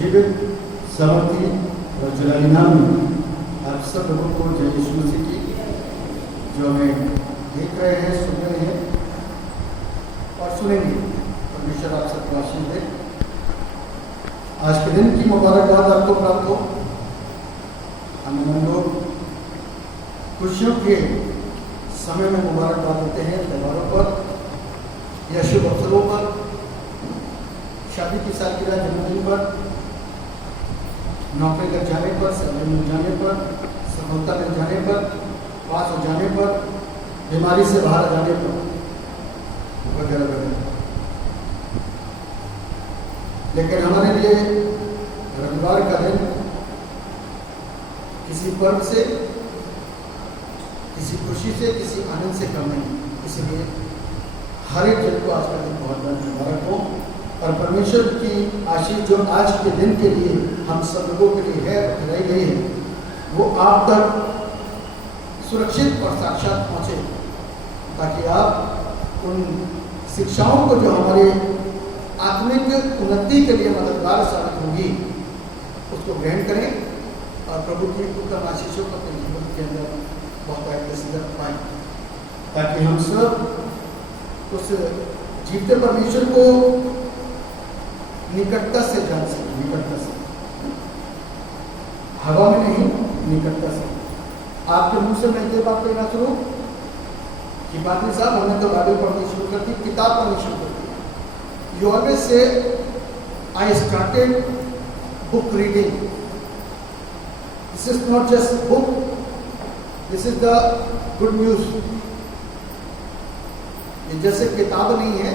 जीवित सामर्थी और जलाली नाम में आप सब लोगों को जय यीशु मसीह की, जो हमें देख रहे हैं, सुन रहे हैं और सुनेंगे। परमेश्वर आप सबको आशीष दे। आज के दिन की मुबारकबाद आपको प्राप्त हो। हम लोग खुशियों के समय में मुबारकबाद देते हैं, त्योहारों पर या शुभ अवसरों पर, शादी की सालगिरह, जन्मदिन पर, नौकरी लग जाने पर, सैलरी मिल जाने पर, सफलता मिल जाने पर, पास हो जाने पर, बीमारी से बाहर आ जाने पर, वगैरह वगैरह। लेकिन हमारे लिए रविवार का दिन किसी पर्व से, किसी खुशी से, किसी आनंद से कम नहीं। इसलिए हर एक जन को आज का दिन बहुत बहुत मुबारक हो और परमेश्वर की आशीष जो आज के दिन के लिए हम सब लोगों के लिए है, ठहराई गई है, वो आप तक सुरक्षित और साक्षात पहुँचे, ताकि आप उन शिक्षाओं को जो हमारे आत्मिक उन्नति के लिए मददगार साबित होंगी, उसको ग्रहण करें और प्रभु की उत्तम आशीषों को अपने जीवन के अंदर बहुत आगे पाएं, ताकि हम सब उस जीवते परमेश्वर को निकटता से जान सकें। निकटता से, हवा में नहीं, निकटता से। आपके मुंह से मैं ये बात कहना शुरू कि पादरी साहब, हमने तो बाइबल पढ़नी शुरू कर दी, किताब पढ़नी शुरू कर दी। You always say I started book reading. This is not just book, this is the good news. ये जैसे किताब नहीं है,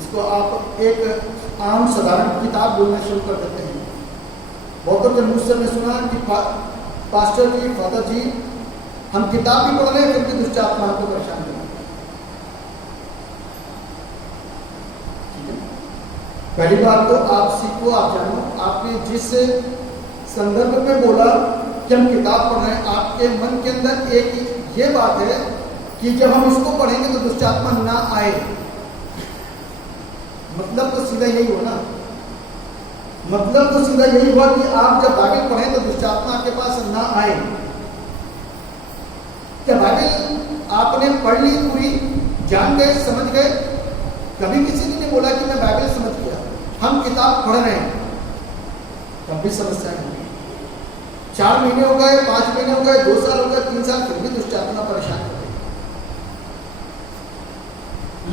इसको आप एक आम साधारण किताब बोलना शुरू कर देते हैं। बहुतों के मुझ से मैं सुना कि पास्टर जी, फादर जी, हम किताब भी पढ़ रहे हैं, क्योंकि दुष्ट आत्मा को परेशान कर। ठीक है, पहली बात तो आप सीखो, आप जानो। आपने जिस संदर्भ में बोला कि हम किताब पढ़ रहे हैं, आपके मन के अंदर एक ये बात है कि जब हम इसको पढ़ेंगे तो दुष्ट आत्मा ना आए। मतलब तो सीधा यही हुआ ना, मतलब तो सीधा यही हुआ कि आप जब बाइबल पढ़ें तो दुष्ट आत्मा आपके पास ना आए। क्या बाइबल आपने पढ़ ली पूरी, जान गए, समझ गए? कभी किसी ने नहीं बोला कि मैं बाइबल समझ गया। हम किताब पढ़ रहे हैं, तब भी समस्याएं होंगी। 4 महीने हो गए, 5 महीने हो गए, 2 साल हो गए, 3 साल, फिर भी दुष्ट आत्मा परेशान कर रही।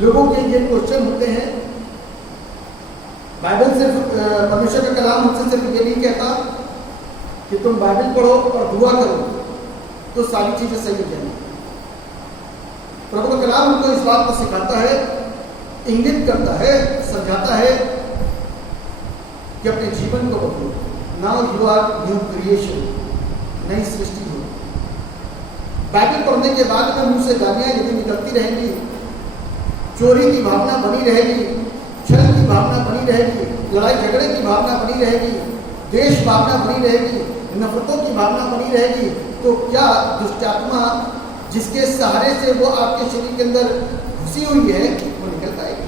लोगों के ये क्वेश्चन होते हैं। बाइबल सिर्फ परमेश्वर का कलाम हमसे सिर्फ ये नहीं कहता कि तुम बाइबल पढ़ो और दुआ करो तो सारी चीजें सही हो जाएंगी। प्रभु का कलाम हमको इस बात को सिखाता है, इंगित करता है, समझाता है कि अपने जीवन को बदलो। Now you are new creation, नई सृष्टि हो। बाइबल पढ़ने के बाद में मुंह से गालियां यदि निकलती रहेंगी, चोरी की भावना बनी रहेगी, छल की भावना बनी रहेगी, लड़ाई झगड़े की भावना बनी रहेगी, द्वेष भावना बनी रहेगी, नफरतों की भावना बनी रहेगी, तो क्या दुष्ट आत्मा जिसके सहारे से वो आपके शरीर के अंदर घुसी हुई है, वो निकल पाएगी?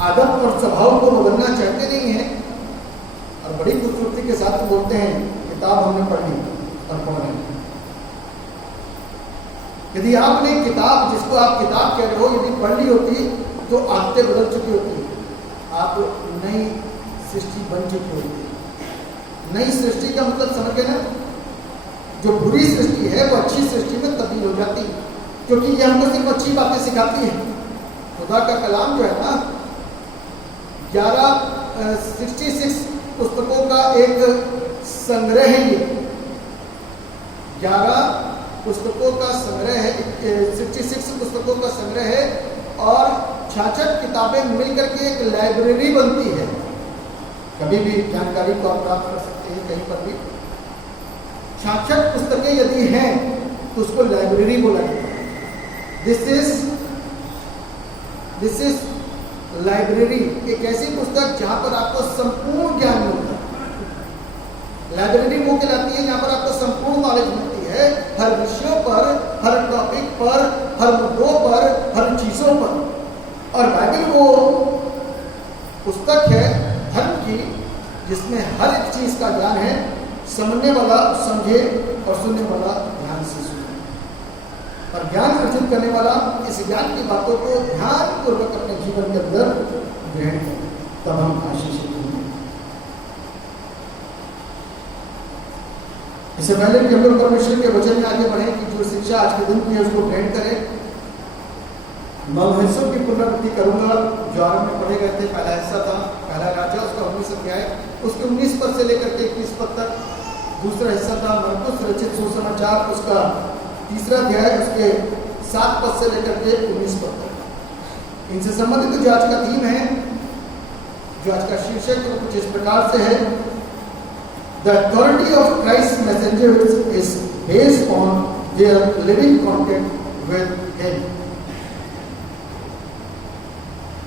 आदत और स्वभाव को बदलना चाहते नहीं है और बड़ी खूबसूरती के साथ बोलते हैं किताब हमने पढ़ ली और पढ़ रहे हैं। यदि आपने किताब, जिसको आप किताब कह रहे हो, यदि पढ़ ली होती तो आदतें बदल चुकी होती, आप नई सृष्टि बन चुकी होती। नई सृष्टि का मतलब समझ गए ना? जो बुरी सृष्टि है वो अच्छी सृष्टि में तब्दील हो जाती, क्योंकि ये हमको सिर्फ अच्छी बातें सिखाती है। खुदा का कलाम जो है ना, 66 पुस्तकों का एक संग्रह है। ये 11 पुस्तकों का संग्रह है, 66 पुस्तकों का संग्रह है और 66 किताबें मिलकर के एक लाइब्रेरी बनती है। कभी भी जानकारी को आप प्राप्त कर सकते हैं कहीं पर भी। 66 पुस्तकें यदि हैं तो उसको लाइब्रेरी बोला जाता है। दिस इज लाइब्रेरी, एक ऐसी पुस्तक जहां पर आपको संपूर्ण ज्ञान मिलता है। लाइब्रेरी वो कहलाती है जहां पर आपको संपूर्ण नॉलेज मिलती है, हर विषयों पर, हर टॉपिक पर, हर मुद्दों पर, हर चीजों पर। और बाइबल वो पुस्तक है जिसमें हर एक चीज का ज्ञान है, समझने वाला समझे और सुनने वाला ध्यान से सुने, और ज्ञान अर्जित करने वाला इस ज्ञान की बातों को ध्यानपूर्वक अपने जीवन के अंदर ग्रहण करे, तब हम आशीषित होंगे। इससे पहले कि हम लोग परमेश्वर के वचन में आगे बढ़े कि जो शिक्षा आज के दिन की है उसको ग्रहण करें, मैं हिस्सों की पुनरावृत्ति करूंगा जो आरंभ में पढ़े गए थे। पहला हिस्सा था पहला राजा, उसका 19 अध्याय, उसके 19 पद से लेकर के 21 पद तक। दूसरा हिस्सा था मरकुस रचित सुसमाचार, उसका 3रा अध्याय, उसके 7 पद से लेकर के 19 पद तक। इनसे संबंधित जो आज का थीम है, जो आज का शीर्षक है, कुछ इस प्रकार से है, the authority of Christ messengers is based on their living contact with him.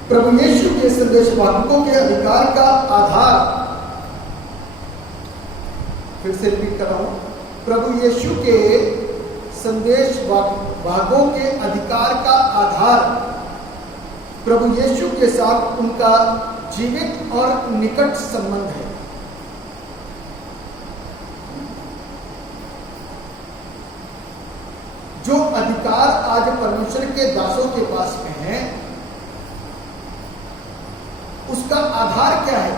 प्रभु यीशु के संदेशवाहकों के अधिकार का आधार, फिर से रिपीट कर रहा हूं, प्रभु यीशु के संदेशवाहकों के अधिकार का आधार प्रभु यीशु के साथ उनका जीवित और निकट संबंध है। जो अधिकार आज परमेश्वर के दासों के पास में है, उसका आधार क्या है?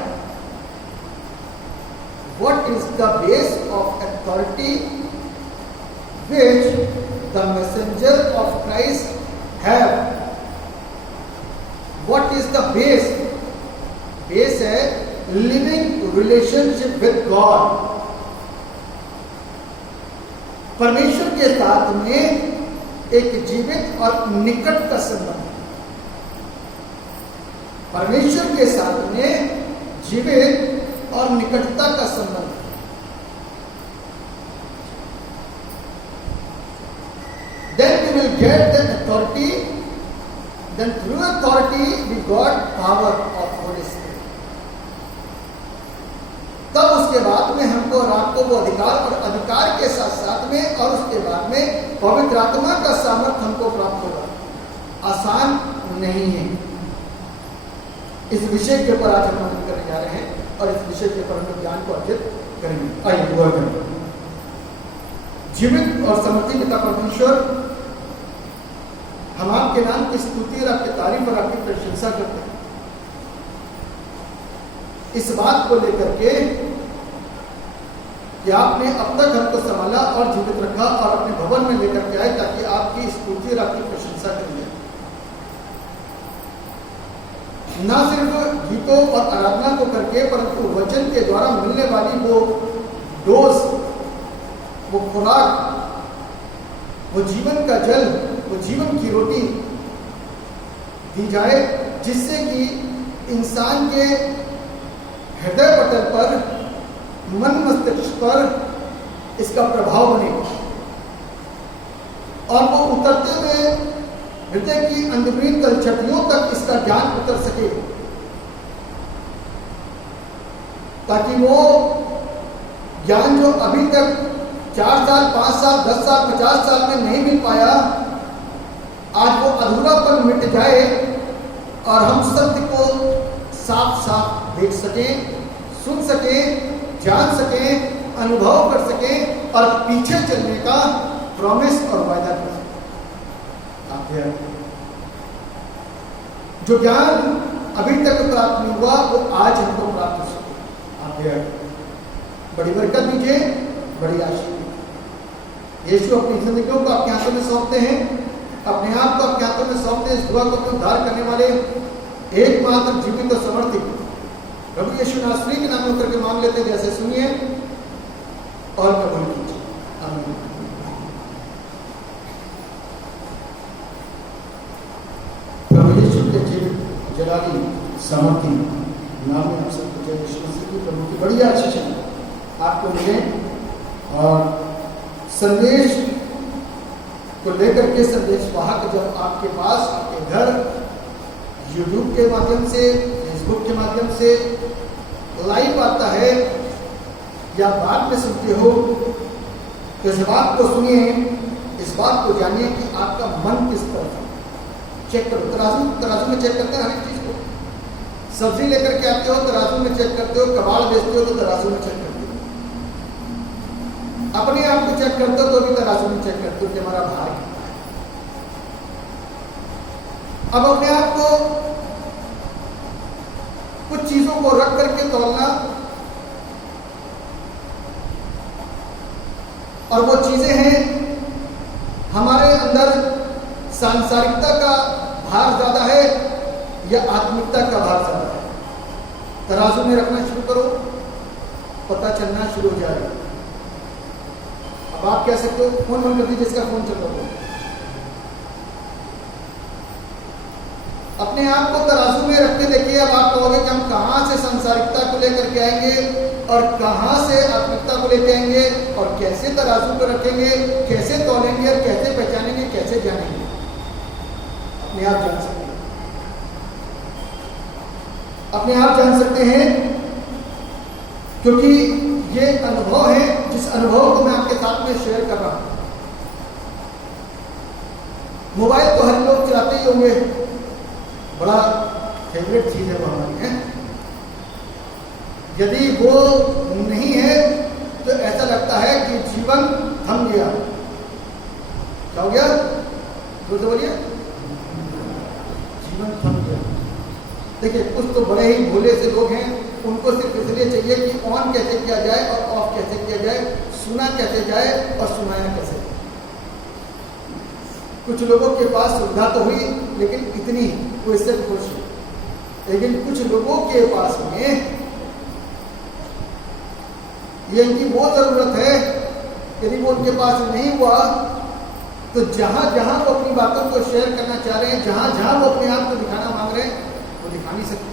What is the base of authority which the messenger of Christ have? What is the base? Base है living relationship with God. परमेश्वर के साथ में एक जीवित और निकट का संबंध, परमेश्वर के साथ में जीवित और निकटता का संबंध। Then we will get the authority, then through authority we got power of Holy Spirit. तब उसके बाद में हमको और आपको वो अधिकार, और अधिकार के साथ साथ में और उसके बाद में पवित्र आत्मा का सामर्थ्य हमको प्राप्त होगा। आसान नहीं है। इस विषय के ऊपर आज हम बात करने जा रहे हैं और इस विषय के ऊपर हम ज्ञान को अर्जित करेंगे। आइए दुआ करें। जीवित और समर्थी पिता परमेश्वर, हम आपके नाम की स्तुति और आपकी तारीफ और आपकी प्रशंसा करते हैं, इस बात को लेकर के कि आपने अब तक हमको संभाला और जीवित रखा और अपने भवन में लेकर के आए ताकि आपकी स्तुति और आपकी प्रशंसा करें। ना सिर्फ गीतों और आराधना को करके, परंतु वचन के द्वारा मिलने वाली वो डोज, वो खुराक, वो जीवन का जल, वो जीवन की रोटी दी जाए, जिससे कि इंसान के हृदय पटल पर, मन मस्तिष्क पर इसका प्रभाव बने और वो उतरते हुए हृदय की अंदरूनी तलछटियों तक इसका ज्ञान उतर सके, ताकि वो ज्ञान जो अभी तक 4 साल, 5 साल, 10 साल, 50 साल में नहीं मिल पाया, आज वो अधूरापन मिट जाए और हम सत्य को साफ साफ देख सकें, सुन सकें, जान सकें, अनुभव कर सकें और पीछे चलने का प्रॉमिस और वायदा कर सकें। जो ज्ञान अभी तक प्राप्त नहीं हुआ वो आज हमको प्राप्त हो सके। आप बड़ी बरकत दीजिए, बड़ी आशीष दीजिए। यीशु अपनी जिंदगियों को आपके हाथों में सौंपते हैं, अपने आप को आपके हाथों में सौंपते हैं। इस दुआ को उद्धार करने वाले एकमात्र जीवित और समर्थी प्रभु यीशु नासरी के नाम में करके मांग लेते हैं। जैसे सुनिए और कबूल कीजिए। आमीन। प्रभु यीशु के जीवित जलाली समर्थी नाम में आप सबको जय यीशु मसीह की प्रभु की बड़ी आशीष आपको मिले और संदेश को लेकर के संदेशवाहक जब आपके पास, आपके घर, यूट्यूब के माध्यम से, फेसबुक के माध्यम से लाइव आता है या बाद में सुनते हो, तो इस बात को सुनिए, इस बात को जानिए कि आपका मन किस तरफ है। चेक करो, तराजू में चेक करते हैं हर एक चीज को। सब्जी लेकर के आते हो तराजू में चेक करते हो, कबाड़ बेचते हो तो तराजू में चेक करते हो, अपने आप को चेक करते हो तो भी तराजू में चेक करते हो कि हमारा भार कितना है। अब अपने आप को कुछ चीजों को रख करके तौलना और वो चीजें हैं हमारे अंदर सांसारिकता का भार ज्यादा है या आत्मिकता का भार ज्यादा है। तराजू में रखना शुरू करो, पता चलना शुरू हो जाएगा। अब आप कह सकते हो फोन बंद कर दीजिए, जिसका फोन चल रहा हो। अपने आप को तराजू में रख के देखिए। अब आप कहोगे कि हम कहां से सांसारिकता को लेकर के आएंगे और कहां से आत्मिकता को लेकर आएंगे और कैसे तराजू को रखेंगे, कैसे तौलेंगे और कैसे पहचानेंगे, कैसे जानेंगे। अपने आप जान सकते हैं, अपने आप जान सकते हैं, क्योंकि ये अनुभव है जिस अनुभव को मैं आपके साथ में शेयर कर रहा हूं। मोबाइल तो हर लोग चलाते ही होंगे, बड़ा फेवरेट चीज है वो हमारी है। यदि वो नहीं है तो ऐसा लगता है कि जीवन थम गया। क्या हो गया? जोर से बोलिए। जीवन थम गया। देखिए कुछ तो बड़े ही भोले से लोग हैं, उनको सिर्फ इसलिए चाहिए कि ऑन कैसे किया जाए और ऑफ कैसे किया जाए, सुना कैसे जाए और सुनाया कैसे। कुछ लोगों के पास सुविधा तो हुई लेकिन इतनी वो इससे खुश है, लेकिन कुछ लोगों के पास में ये इनकी वो जरूरत है, यदि वो उनके पास नहीं हुआ तो जहां जहां वो अपनी बातों को शेयर करना चाह रहे हैं, जहां जहां वो अपने आप को दिखाना मांग रहे हैं, वो दिखा नहीं सकते।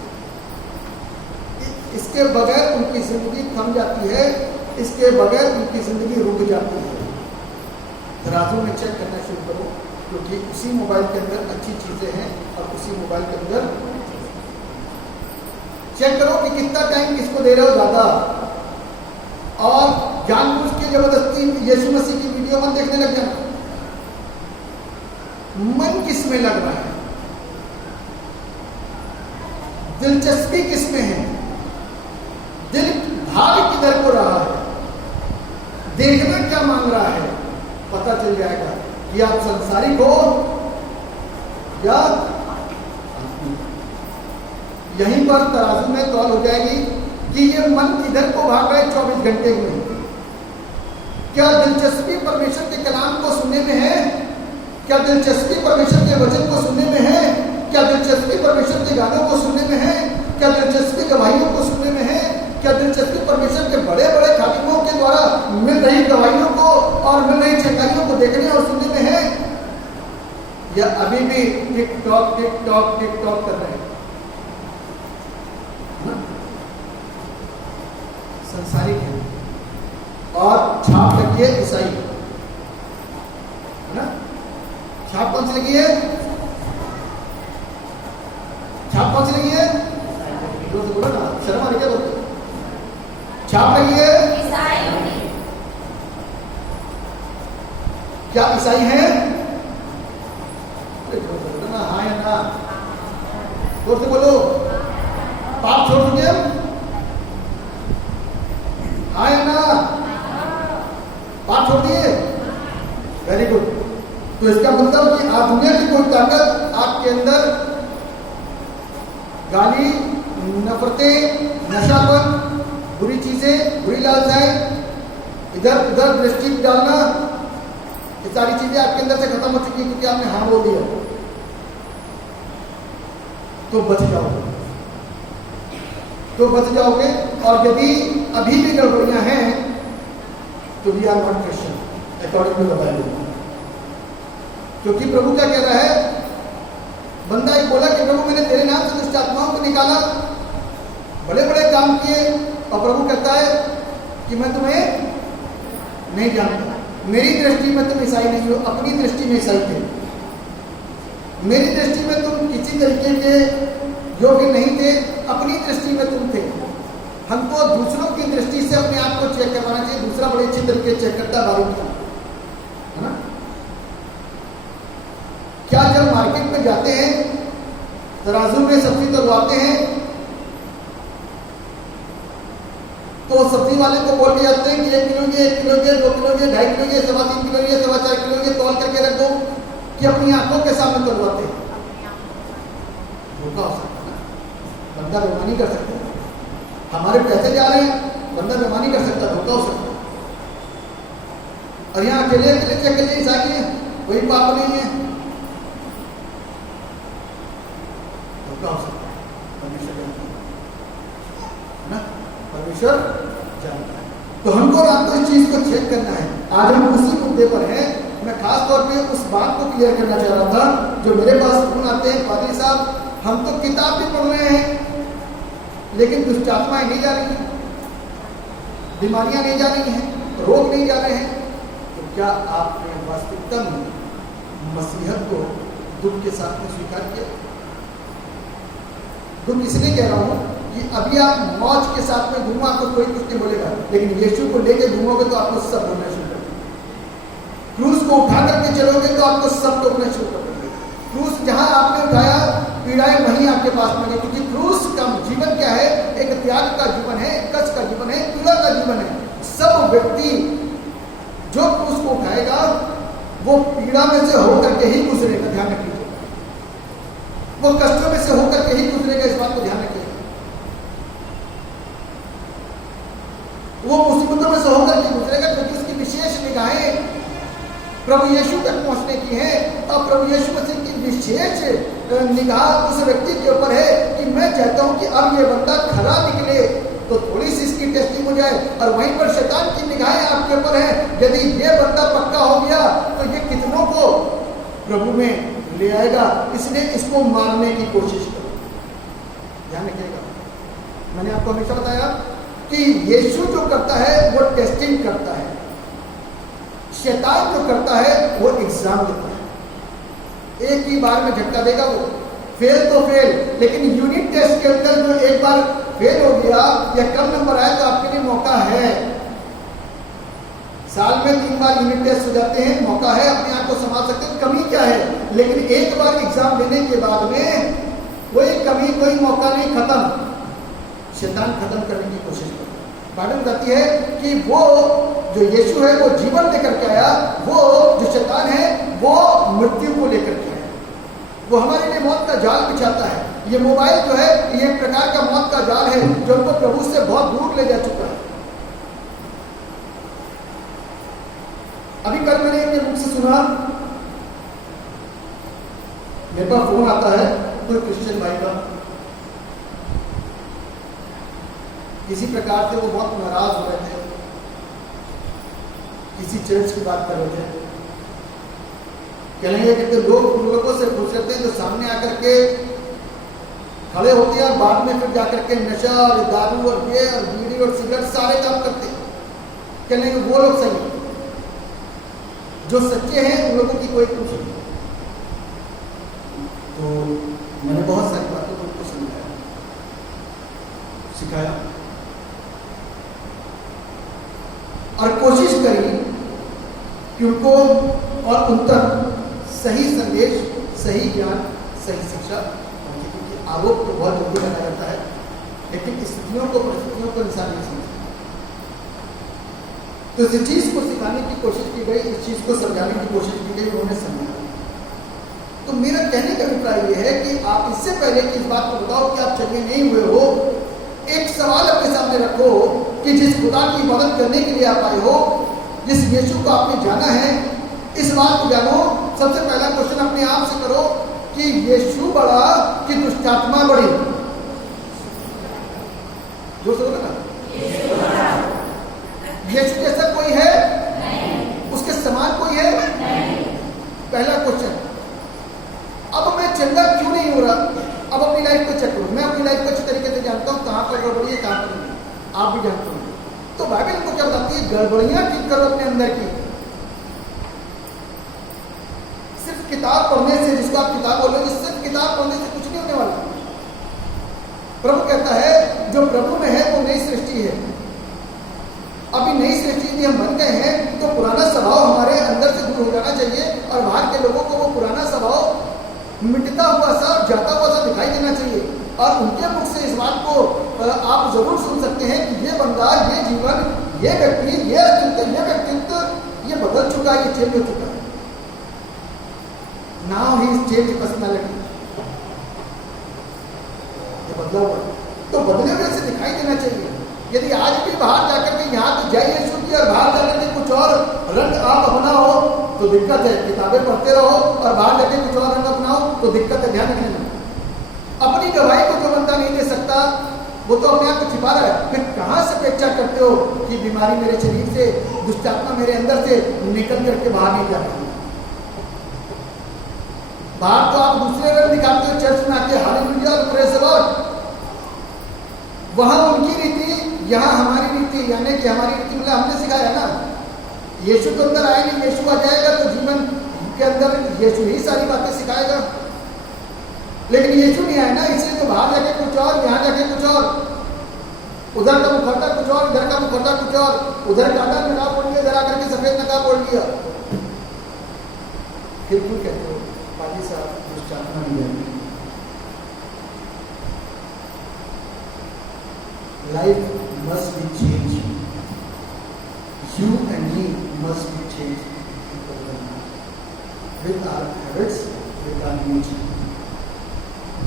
इसके बगैर उनकी जिंदगी थम जाती है, इसके बगैर उनकी जिंदगी रुक जाती है। तराजू में चेक करना शुरू करो, क्योंकि उसी मोबाइल के अंदर अच्छी चीजें हैं और उसी मोबाइल के अंदर चेक करो कि कितना टाइम किसको दे रहे हो ज्यादा, और जानबूझ के जबरदस्ती यीशु मसीह की वीडियो मत देखने लग जाना। मन किस में लग रहा है, दिलचस्पी किस में है, दिल भाग किधर को रहा है, देखना क्या मांग रहा है, पता चल जाएगा कि आप संसारिक हो या यहीं पर तराजू में तौल हो जाएगी कि ये मन किधर को भाग रहा है 24 घंटे में। क्या दिलचस्पी परमेश्वर के कलाम को सुनने में है? क्या दिलचस्पी परमेश्वर के वचन को सुनने में है? क्या दिलचस्पी परमेश्वर के गानों को सुनने में है? क्या दिलचस्पी गवाहियों को सुनने में है? क्या दिलचस्पी परमेश्वर के बड़े बड़े खादिमों के द्वारा मिल रही गवाहियों को और मिल रही चंगाइयों को देखने और सुनने में है? या अभी भी टिक टॉक कर रहे हैं? संसारिक है और छाप लगी है ईसाई, है ना? छाप कौन सी लगी है? छाप कौन सी लगी है? जोर से बोलो ना, शर्म आ रही क्या बोलते? छाप लगी है ईसाई। क्या ईसाई है? अरे जोर से बोलो ना, हाँ या ना? जोर से बोलो। पाप छोड़ चुके हम? हाँ या ना? पाप छोड़ दिए? Very good. तो इसका मतलब कि आप दुनिया की कोई ताकत आपके अंदर गाली, नफरतें, नशापन, बुरी चीजें, बुरी लालसाएं, इधर उधर दृष्टि डालना, ये सारी चीजें आपके अंदर से खत्म हो चुकी है क्योंकि आपने हाँ बोल दिया, तो बच जाओगे, तो बच जाओगे। और यदि अभी भी गड़बड़ियां हैं तो we are not Christian according to the Bible. क्योंकि प्रभु क्या कह रहा है? बंदा एक बोला कि प्रभु मैंने तेरे नाम से दुष्ट आत्माओं को निकाला, बड़े बड़े काम किए, और प्रभु कहता है कि मैं तुम्हें नहीं जानता, मेरी दृष्टि में तुम ईसाई नहीं हो। अपनी दृष्टि में ईसाई थे, मेरी दृष्टि में तुम किसी तरीके के योग्य नहीं थे, अपनी दृष्टि में तुम थे। हमको दूसरों की दृष्टि से अपने आप को चेक करवाना चाहिए। दूसरा बड़े अच्छे तरीके चेक करता है, है ना? क्या जब मार्केट में जाते हैं, तराजू में सब्जी तोलवाते हैं, ग्रोसरी वाले को बोल के जाते हैं कि 1 किलो ये, 1 किलो ये, 2 किलो ये, 2.5 किलो ये, 3.25 किलो ये, 4.25 किलो ये तौल करके रख दो, कि अपनी आंखों के सामने तोलवाते हैं। धोखा हो सकता है ना, बंदा बेईमानी कर सकता है। हमारे पैसे जा रहे हैं, बंदा बेईमानी कर सकता है, धोखा हो सकता है। और यहाँ अकेले ईसाई हैं, कोई पाप नहीं है, धोखा हो सकता है। परमेश्वर जानता है ना, परमेश्वर जानता है। तो हमको रात को इस चीज को चेक करना है। आज हम उसी मुद्दे पर हैं। मैं खास तौर पे उस बात को क्लियर करना चाह रहा था, जो मेरे पास फोन आते हैं, पादरी साहब हम तो किताब भी पढ़ रहे हैं लेकिन दुष्ट आत्माएं नहीं जा रही हैं, बीमारियां नहीं जा रही हैं, रोग नहीं जा रहे हैं। तो क्या आपने वास्तविकता में मसीहत को दुख के साथ में स्वीकार किया? दुख इसलिए कह रहा हूं कि अभी आप मौज के साथ में घूमो, आपको कोई कुछ नहीं बोलेगा, लेकिन यीशु को लेके घूमोगे तो आपको सब बोलना शुरू कर देंगे। क्रूस को उठा करके चलोगे तो आपको सब टोकना शुरू कर देंगे। क्रूस जहां आपने उठाया, पीड़ाएं वहीं आपके पास मिलेंगी, क्योंकि क्रूस का जीवन क्या है? एक त्याग का जीवन है, कष्ट का जीवन है, पीड़ा का जीवन है। सब व्यक्ति जो क्रूस को उठाएगा वो पीड़ा में से होकर के ही गुजरेगा, ध्यान रखिए। वो कष्टों में से होकर के ही गुजरेगा, इस बात को ध्यान रखिए। वो मुसीबतों में से होकर के गुजरेगा, क्योंकि उसकी विशेष निगाहें प्रभु यीशु तक पहुंचने की है। और प्रभु यीशु मसीह की विशेष निगाह उस व्यक्ति के ऊपर है कि मैं चाहता हूं कि अब ये बंदा खरा निकले तो थोड़ी सी इसकी टेस्टिंग हो जाए। और वहीं पर शैतान की निगाहें आपके ऊपर है, यदि ये बंदा पक्का हो गया तो ये कितनों को प्रभु में ले आएगा, इसलिए इसको मारने की कोशिश करो। ध्यान रखिएगा, मैंने आपको हमेशा बताया कि यीशु जो करता है वो टेस्टिंग करता है, शैतान जो करता है वो एग्जाम देता है। एक ही बार में झटका देगा, वो फेल तो फेल, लेकिन यूनिट टेस्ट के अंदर जो एक बार फेल हो गया या कम नंबर आया तो आपके लिए मौका है। साल में 3 बार यूनिट टेस्ट हो जाते हैं, मौका है, अपने आप को संभाल सकते हैं, कमी क्या है। लेकिन एक बार एग्जाम देने के बाद में कोई कमी, कोई मौका नहीं, खत्म। शैतान खत्म करने की कोशिश करता है। बाइबल बताती है कि वो जो यीशु है वो जीवन लेकर के आया, वो जो शैतान है वो मृत्यु को लेकर के आया। वो हमारे लिए मौत का जाल बिछाता है। ये मोबाइल जो है ये एक प्रकार का मौत का जाल है जो हमको प्रभु से बहुत दूर ले जा चुका है। अभी कल मैंने अपने मुख से सुना, मेरे पास फोन आता है कोई क्रिश्चियन भाई का, किसी प्रकार से वो बहुत नाराज हो रहे थे, किसी चर्च की बात कर रहे थे। कहेंगे कि लोग उन लोगों से पूछ रहे थे जो सामने आकर के खड़े होते हैं और बाद में फिर जाकर के नशा और दारू और ये और बीड़ी और सिगरेट सारे काम करते हैं। कहेंगे वो लोग सही, जो सच्चे हैं उन लोगों की कोई पूछ नहीं। तो मैंने बहुत सारी बातों को उनको समझाया, सिखाया और कोशिश करी कि उनको और उन तक सही संदेश, सही ज्ञान, सही शिक्षा पहुंचे। क्योंकि आरोप तो बहुत जल्दी लगा जाता है, लेकिन स्थितियों को, परिस्थितियों को इंसान नहीं समझता। तो इस चीज को सिखाने की कोशिश की गई, इस चीज को समझाने की कोशिश की गई, उन्होंने समझा। तो मेरा कहने का अभिप्राय यह है कि आप इससे पहले कि इस बात को बताओ कि आप चंगे नहीं हुए हो, एक सवाल अपने सामने रखो कि जिस खुदा की मदद करने के लिए आप आए हो, जिस यीशु को आपने जाना है, इस बात को जानो। सबसे पहला क्वेश्चन अपने आप से करो कि यीशु बड़ा कि दुष्ट आत्मा बड़ी? जो सुनो ना, यीशु जैसा कोई है? नहीं। उसके समान कोई है? नहीं। पहला क्वेश्चन। अब मैं चंगा क्यों नहीं हो रहा? अब अपनी लाइफ को चेक करो। मैं अपनी लाइफ को अच्छी तरीके से जानता हूँ, कहाँ पर गड़बड़ी है, कहाँ पर नहीं, आप भी जानते होंगे। तो बाइबल को क्या बताती है? गड़बड़ियां ठीक करो अपने अंदर की। सिर्फ किताब पढ़ने से, जिसको आप किताब बोलोगे, सिर्फ किताब पढ़ने से कुछ नहीं होने वाला। प्रभु कहता है जो प्रभु में है वो नई सृष्टि है। अभी नई सृष्टि यदि हम बन गए हैं तो पुराना स्वभाव हमारे अंदर से दूर हो जाना चाहिए और बाहर के लोगों को वो पुराना स्वभाव मिटता हुआ सा, जाता हुआ सा दिखाई देना चाहिए। और उनके मुख से इस बात को आप जरूर सुन सकते हैं कि ये बंदा, ये जीवन, ये व्यक्ति, ये व्यक्तित्व ये बदल चुका है, ये चेंज हो चुका है। Now he is change personality, ये बदला हुआ। तो बदले हुए से दिखाई देना चाहिए। यदि आज भी बाहर जाकर के यहाँ तो जय यीशु की और बाहर जाकर के कुछ और रंग आप अपनाओ तो दिक्कत है। किताबें पढ़ते रहो और बाहर जाके कुछ और रंग अपनाओ तो दिक्कत है। ध्यान रखना, अपनी गवाही को जो बंदा नहीं दे सकता वो तो अपने आप को छिपा रहा है। फिर कहां से अपेक्षा करते हो कि बीमारी मेरे शरीर से, दुष्टात्मा मेरे अंदर से निकल करके बाहर नहीं जाती? बाहर तो आप दूसरे रंग दिखाते हो, चर्च में आके हालेलुया और प्रेज़ द लॉर्ड, वहां उनकी रीति, यहाँ हमारी रीति, यानी कि हमारी रीति मतलब हमने सिखाया ना। यीशु तो अंदर आएगी, यीशु आ जाएगा तो जीवन के अंदर यीशु ही सारी बातें सिखाएगा। लेकिन यीशु नहीं आया ना, इसलिए तो बाहर जाके कुछ और, यहाँ जाके कुछ और, उधर का मुखौटा कुछ और, इधर का मुखौटा कुछ और, उधर काला नकाब ओढ़ लिया, इधर आकर के सफेद नकाब ओढ़ लिया। फिर क्यों कहते हो पाजी साहब दुष्टात्मा नहीं जाएगी? Life must be changed. You and me must be changed with our habits, with our nature.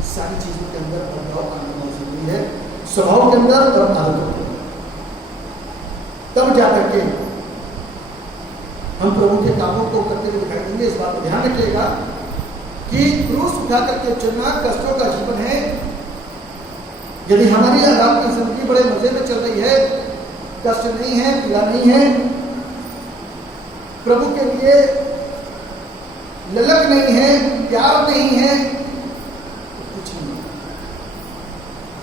सारी चीजों के अंदर बदलाव आना बहुत जरूरी है, स्वभाव के अंदर और आदतों के अंदर। तब जाकर के हम प्रभु के कामों को करते हुए दिखाई देंगे। इस बात को ध्यान रखिएगा कि क्रूस उठा करके चलना कष्टों का जीवन है। यदि हमारी आपकी जिंदगी बड़े मजे में चल रही है, कष्ट नहीं है, पीड़ा नहीं है, प्रभु के लिए ललक नहीं है, प्यार नहीं है, कुछ नहीं।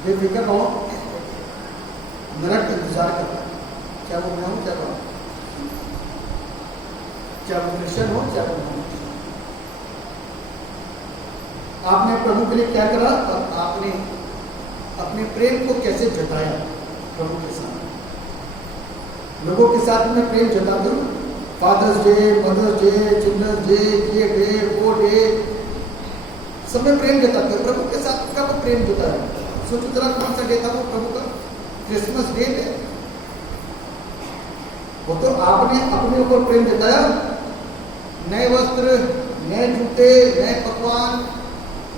बेफिक्र रहो, नरक का इंतजार करता है। क्या वो मैं हूं, क्या वो क्रिश्चियन हो, क्या वो मैं। आपने प्रभु के लिए क्या करा और आपने अपने प्रेम को कैसे जताया प्रभु के साथ? लोगों के साथ में प्रेम जता दो। Father's day, mother's day, children's day, ये डे, वो डे, सब में प्रेम जताते हो। प्रभु के साथ कब प्रेम जताया? सोचो जरा, कौन सा डे था वो प्रभु का? क्रिसमस डे है वो। तो आपने अपने ऊपर प्रेम जताया। नए वस्त्र, नए जूते, नए पकवान,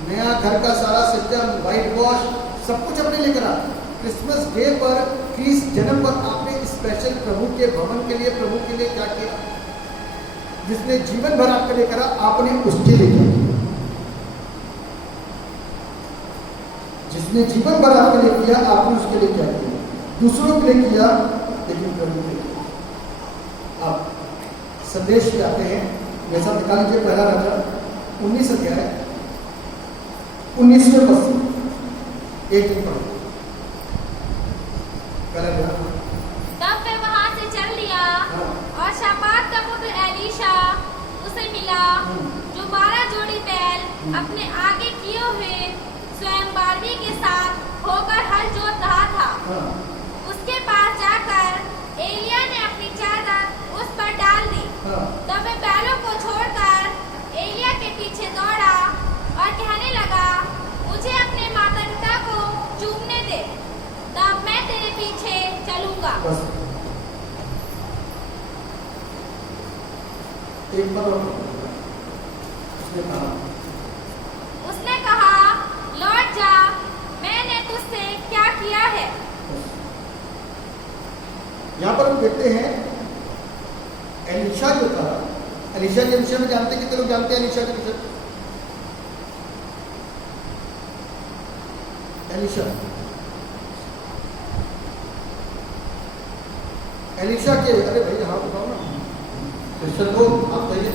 नया घर का सारा सिस्टम, व्हाइट वॉश, सब कुछ अपने लेकर आ। क्रिसमस डे पर, क्रिस्ट जन्म पर आपने स्पेशल प्रभु के भवन के लिए, प्रभु के लिए क्या किया? जिसने जीवन भर आपके लिए करा, आपने उसके लिए क्या किया? जिसने जीवन भर आपके लिए किया, आपने उसके लिए क्या किया? दूसरों के लिए किया, लेकिन प्रभु के लिए। आप संदेश पे आते हैं, जैसा निकाल लीजिए पहला राजा 19 अध्याय 19वें पद से एक दिन पढ़ो। तब वे वहां से चल दिया और शापात का पुत्र एलीशा उसे मिला, जो 12 जोड़ी बैल अपने आगे किए हुए स्वयं बारहवीं के साथ होकर हल जोत रहा था। उसके पास जाकर एलिया ने अपनी चादर उस पर डाल दी। तब वे बैलों को छोड़कर एलिया के पीछे दौड़ा और कहने लगा, मुझे अपने माता पिता को चूमने दे, तब मैं तेरे पीछे चलूंगा। उसने कहा, लौट जा, मैंने तुझसे क्या किया है? यहाँ पर हम देखते हैं एलीशा जो था, एलीशा के विषय में जानते हैं, कितने लोग जानते हैं एलीशा के विषय? एलीशा के, अरे भाई हाँ बताओ ना, क्रिश्चियन लोग आप कहिए,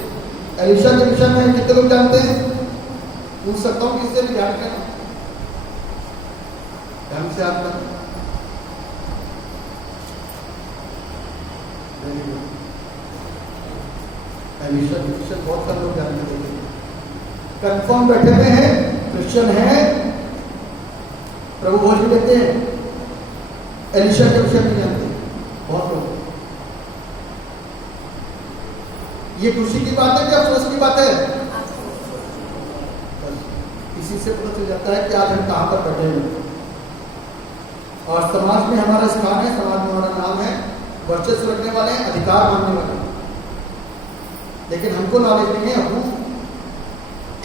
एलीशा के विषय में कितने लोग जानते हैं? पूछ सकता हूँ किससे भी ध्यान करना, ध्यान से आपका। एलीशा के विषय बहुत सारे लोग जानते हैं, कंफर्म बैठे हुए हैं, क्रिश्चियन है, प्रभु भोज भी देते हैं, एलीशा के विषय नहीं जानते बहुत लोग। ये खुशी की बात है कि अफसोस की बात है? इसी से पता चल जाता है कि आज हम कहाँ पर बैठे हैं और समाज में हमारा स्थान है, समाज में हमारा नाम है, वर्चस्व रखने वाले हैं, अधिकार मानने वाले हैं। लेकिन हमको नॉलेज नहीं है हु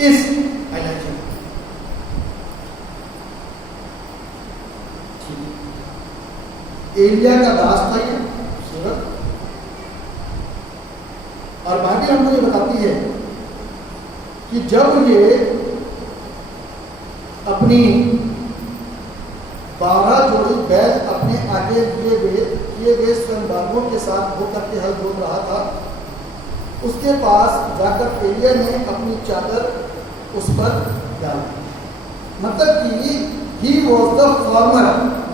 इज एलिजा। एलिया का दास था ये सेवक, और बाइबल हमको ये बताती है कि जब ये अपनी 12 जोड़ी बैल अपने आगे किए गए स्वयं बालुओं के साथ होकर के हल जोत रहा था, उसके पास जाकर एलिया ने अपनी चादर उस पर डाली। मतलब कि ही वॉज द फार्मर,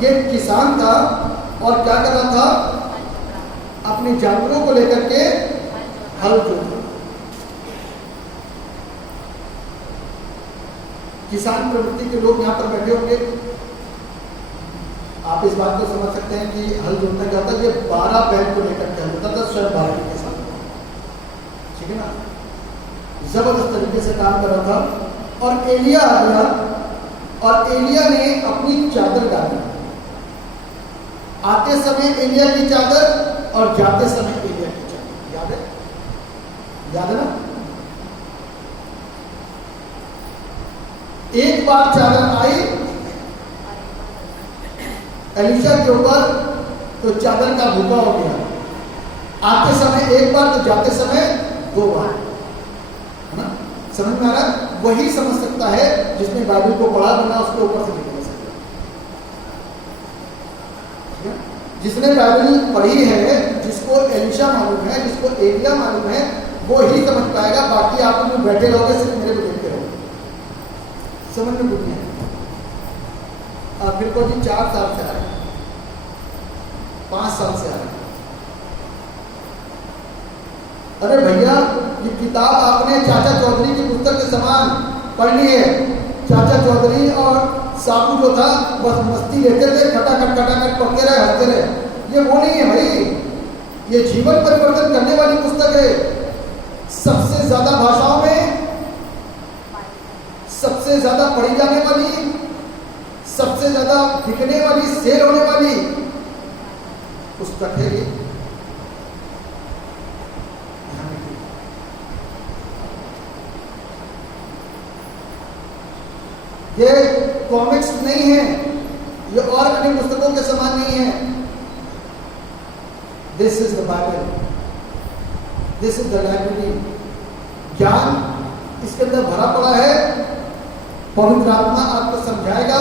ये किसान था और क्या कर रहा था, अपने जानवरों को लेकर के हल जोत। किसान प्रवृत्ति के लोग यहाँ पर बैठे होंगे, आप इस बात को समझ सकते हैं कि हल जोतना क्या होता है। ये 12 बैल को लेकर के हल जोता था स्वयं बालक के साथ, ठीक है ना, जबरदस्त तरीके से काम कर रहा था। और एलिया आ गया और एलिया ने अपनी चादर डाली। आते समय एलिया की चादर और जाते समय एलिया की चादर, याद है, याद है ना। एक बार चादर आई एलीशा के ऊपर तो चादर का भूखा हो गया। आते समय एक बार तो जाते समय 2 बार, है ना। समझ में आ रहा है? वही समझ सकता है जिसने बाइबल को पढ़ा, वरना उसके ऊपर से नहीं समझ सकता। जिसने बाइबल पढ़ी है, जिसको एलीशा मालूम है, जिसको एलिया मालूम है, वो ही समझ पाएगा। बाकी आप लोग बैठे रहोगे, सिर्फ मेरे को देखते रहोगे, समझ में कुछ नहीं है। बिल्कुल जी 4 साल से आ रहे, 5 साल से आ रहे। अरे भैया, ये किताब आपने चाचा चौधरी की पुस्तक के समान पढ़ ली है। चाचा चौधरी और साबू जो था बस मस्ती लेते थे, खटाखट पढ़ते रहे, हंसते रहे। ये वो नहीं है भाई, ये जीवन परिवर्तन करने वाली पुस्तक है। सबसे ज्यादा भाषाओं में, सबसे ज्यादा पढ़ी जाने वाली, सबसे ज्यादा बिकने वाली, सेल होने वाली पुस्तक है ये कॉमिक्स नहीं है, ये और अन्य पुस्तकों के समान नहीं है। This is the Bible, this is the library. ज्ञान इसके अंदर भरा पड़ा है। पवित्र आत्मा आपको समझाएगा।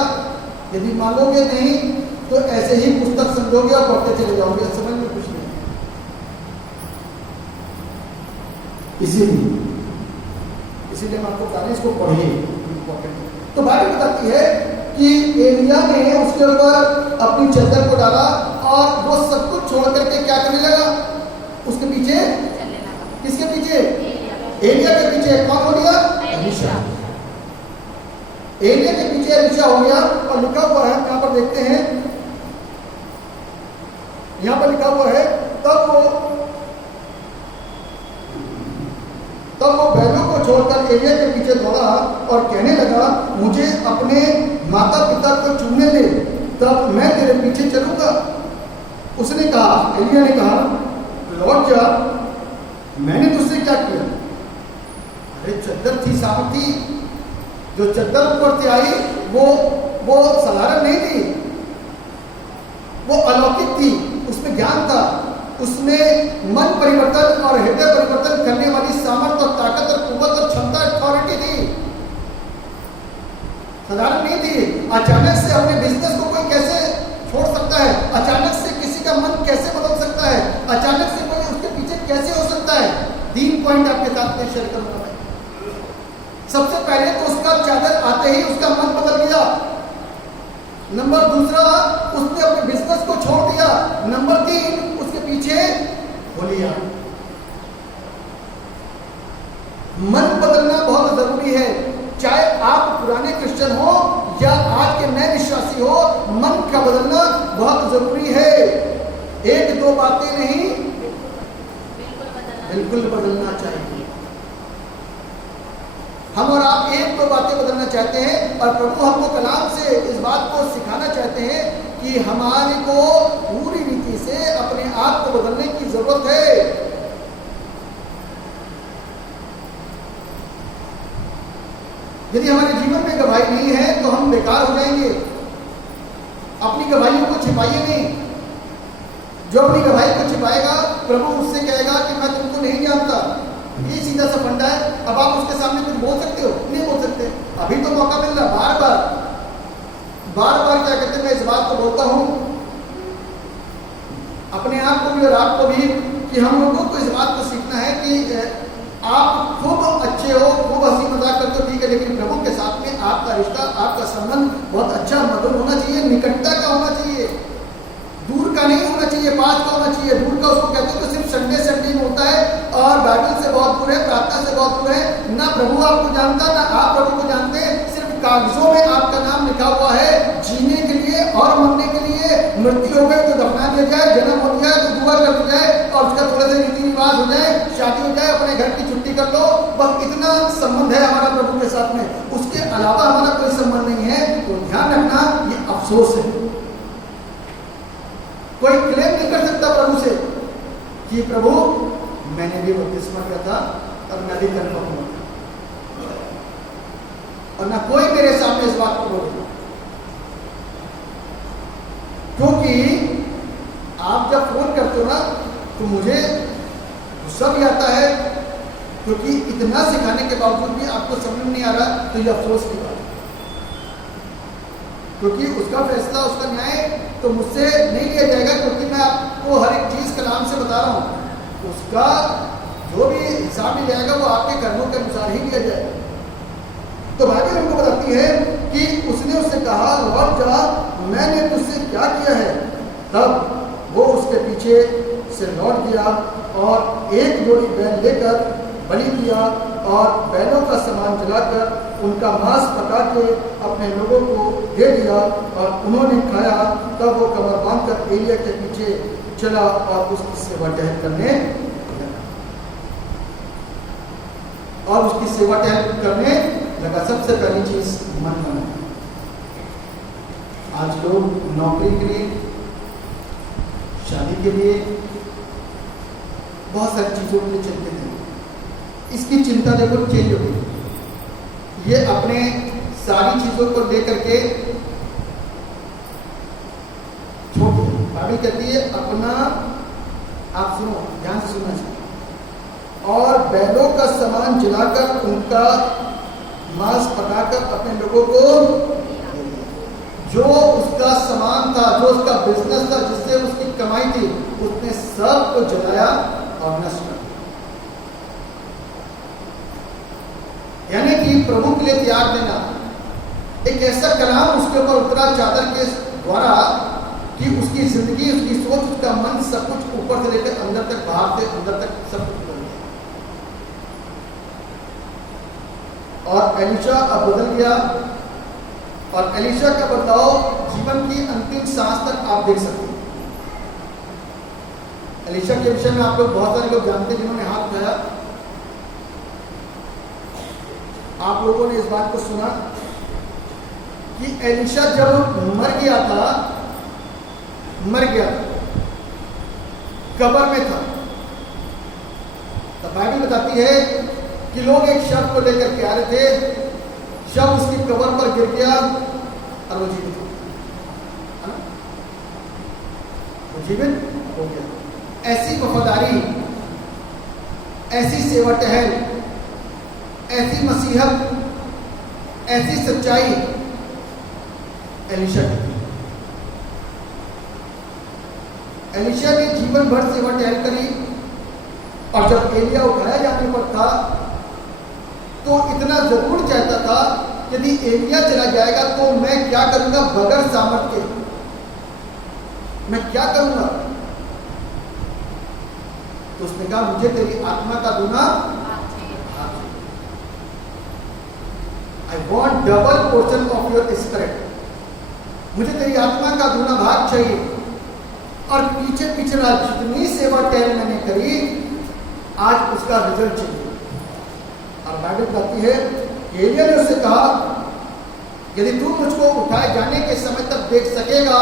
यदि मांगोगे नहीं तो ऐसे ही पुस्तक समझोगे और पढ़ते चले जाओगे, समझ में कुछ नहीं। इसीलिए मैं आपको बता रही, इसको पढ़िए, इंपॉर्टेंट। तो बाइबल बताती है कि एलिया ने उसके ऊपर अपनी चादर को डाला और वो सब कुछ छोड़ करके क्या करने लगा, उसके पीछे, किसके पीछे, एलिया के पीछे। कौन हो गया, एलीशा। एलिया के पीछे एलीशा हो गया। और लिखा हुआ है, यहाँ पर देखते हैं, यहाँ पर लिखा हुआ है, तब वो बैलों को छोड़कर एलिया के पीछे दौड़ा और कहने लगा, मुझे अपने माता पिता को चूमने दे, तब मैं तेरे पीछे चलूंगा। उसने कहा, एलिया ने कहा, लौट जा, मैंने तुझसे क्या किया। अरे चद्दर थी, सामर्थ थी, जो चद्दर ऊपर से आई वो साधारण नहीं थी, वो अलौकिक थी। उसमें ज्ञान था, उसमें मन परिवर्तन और हृदय परिवर्तन करने वाली सामर्थ और ताकत और कुव्वत और क्षमता, अथॉरिटी थी, साधारण नहीं थी। अचानक से अपने बिजनेस को कोई कैसे छोड़ सकता है, अचानक से किसी का मन कैसे बदल सकता है, अचानक से कोई उसके पीछे कैसे हो सकता है। 3 पॉइंट आपके साथ में शेयर करूंगा। सबसे पहले तो उसका चादर आते ही उसका मन बदल गया। नंबर दूसरा, उसने अपने बिजनेस को छोड़ दिया। नंबर 3, उसके पीछे हो लिया। मन बदलना बहुत जरूरी है। चाहे आप पुराने क्रिश्चियन हो या आज के नए विश्वासी हो, मन का बदलना बहुत जरूरी है। 1-2 बातें नहीं, बिल्कुल बदलना चाहिए। हम और आप आप एक दो बातें बदलना चाहते हैं, और प्रभु हमको कलाम से इस बात को सिखाना चाहते हैं कि हमारे को पूरी रीति से अपने आप को बदलने की जरूरत है। यदि हमारे जीवन में गवाही नहीं है तो हम बेकार हो जाएंगे। अपनी गवाहियों को छिपाइए नहीं। जो अपनी गवाही को छिपाएगा, प्रभु उससे कहेगा कि मैं तुमको नहीं जानता। ये सीधा सा फंडा है। अब आप उसके सामने कुछ बोल सकते हो? नहीं बोल सकते। अभी तो मौका मिल रहा, बार बार क्या कहते हैं, मैं इस बात को बोलता हूं अपने आप को भी और आपको भी, कि हम लोगों को इस बात को सीखना है कि आप खूब अच्छे हो, खूब हंसी मजाक करते हो, ठीक है, लेकिन प्रभु के साथ में आपका रिश्ता, आपका संबंध बहुत अच्छा मधुर होना चाहिए, निकटता का होना चाहिए, दूर का नहीं होना चाहिए, पास का होना चाहिए। दूर का उसको कहते हैं तो सिर्फ संडे में होता है और बाइबल से बहुत दूर है, प्रार्थना से बहुत दूर है। ना प्रभु आपको जानता, ना आप प्रभु को जानते। सिर्फ कागजों में आपका नाम लिखा हुआ है, जीने के लिए और मरने के लिए। मृत्यु हो गई तो दफना दिया जाए, जन्म हो गया तो दुआ कर दिया जाए और उसका थोड़े से रीति रिवाज हो जाए, शादी हो जाए, अपने घर की छुट्टी कर लो, बस इतना संबंध है हमारा प्रभु के साथ में। उसके अलावा हमारा कोई संबंध नहीं है। तो ध्यान रखना, ये अफसोस है। कोई क्लेम नहीं कर सकता प्रभु से कि प्रभु मैंने भी बपतिस्मा किया था और मैं भी कन्फर्म हुआ, और ना कोई मेरे सामने इस बात को बोलेगा। क्योंकि आप जब फोन करते हो ना तो मुझे गुस्सा भी आता है, क्योंकि इतना सिखाने के बावजूद भी आपको समझ नहीं आ रहा, तो ये अफसोस की बात है। क्योंकि उसका फैसला, उसका न्याय तो मुझसे नहीं लिया जाएगा, क्योंकि मैं आपको हर एक चीज कलाम से बता रहा हूं। उसका जो भी हिसाब लिया जाएगा वो आपके कर्मों के अनुसार ही लिया जाएगा। तो बाइबल हमको बताती है कि उसने उससे कहा, लौट जा, मैंने तुझसे क्या किया है। तब वो उसके पीछे से लौट गया और एक जोड़ी बैल लेकर बलि किया और बैलों का सामान जलाकर उनका मांस पका के अपने लोगों को दे दिया और उन्होंने खाया। तब वो कमर बांधकर एलिया के पीछे चला और उसकी सेवा टहल करने लगा। सबसे पहली चीज मन बनाना। आज लोग नौकरी के लिए, शादी के लिए, बहुत सारी चीजों के लिए चलते थे। इसकी चिंता देखो चेंज हो गई। ये अपने सारी चीजों को लेकर के छोड़ दो। बाइबल कहती है अपना, आप सुनो, ध्यान से सुनना चाहिए, और बैलों का सामान जलाकर उनका मांस पकाकर अपने लोगों को, जो उसका सामान था, जो उसका बिजनेस था, जिससे उसकी कमाई थी, उसने सब को जलाया और नष्ट कर दिया। यानी कि प्रभु के लिए त्याग देना। एक ऐसा कलाम उसके ऊपर उतरा चादर के द्वारा कि उसकी जिंदगी, उसकी सोच, उसका मन, सब कुछ ऊपर से लेकर अंदर तक, बाहर से अंदर तक सब कुछ बदल गया। और एलीशा अब बदल गया। और एलीशा का बदलाव जीवन की अंतिम सांस तक आप देख सकते हैं। एलीशा के विषय में आप लोग, बहुत सारे लोग जानते हैं जिन्होंने हाथ उठाया। आप लोगों ने इस बात को सुना कि एलीशा जब मर गया था, कब्र में था, तो बाइबल बताती है कि लोग एक शव को लेकर के आ रहे थे। शव उसकी कब्र पर गिर गया और वो जीवित हो गया। वो जीवित हो गया। ऐसी वफादारी, ऐसी सेवा टहल, ऐसी मसीहत, ऐसी सच्चाई एलीशा की। एलीशा ने जीवन भर सेवा टहल करी, और जब एलिया उठाया जाने पर था तो इतना जरूर चाहता था, यदि एलिया चला जाएगा तो मैं क्या करूंगा बगैर सामर्थ्य के, मैं क्या करूंगा। तो उसने कहा, मुझे तेरी आत्मा का दूना, I want double portion of your spirit. मुझे तेरी आत्मा का दूना भाग चाहिए। और पीछे पिछला जितनी सेवा टहल मैंने करी, आज उसका रिजल्ट चाहिए। और बाइबल कहती है एलिया ने उससे कहा, यदि तू मुझको उठाए जाने के समय तक देख सकेगा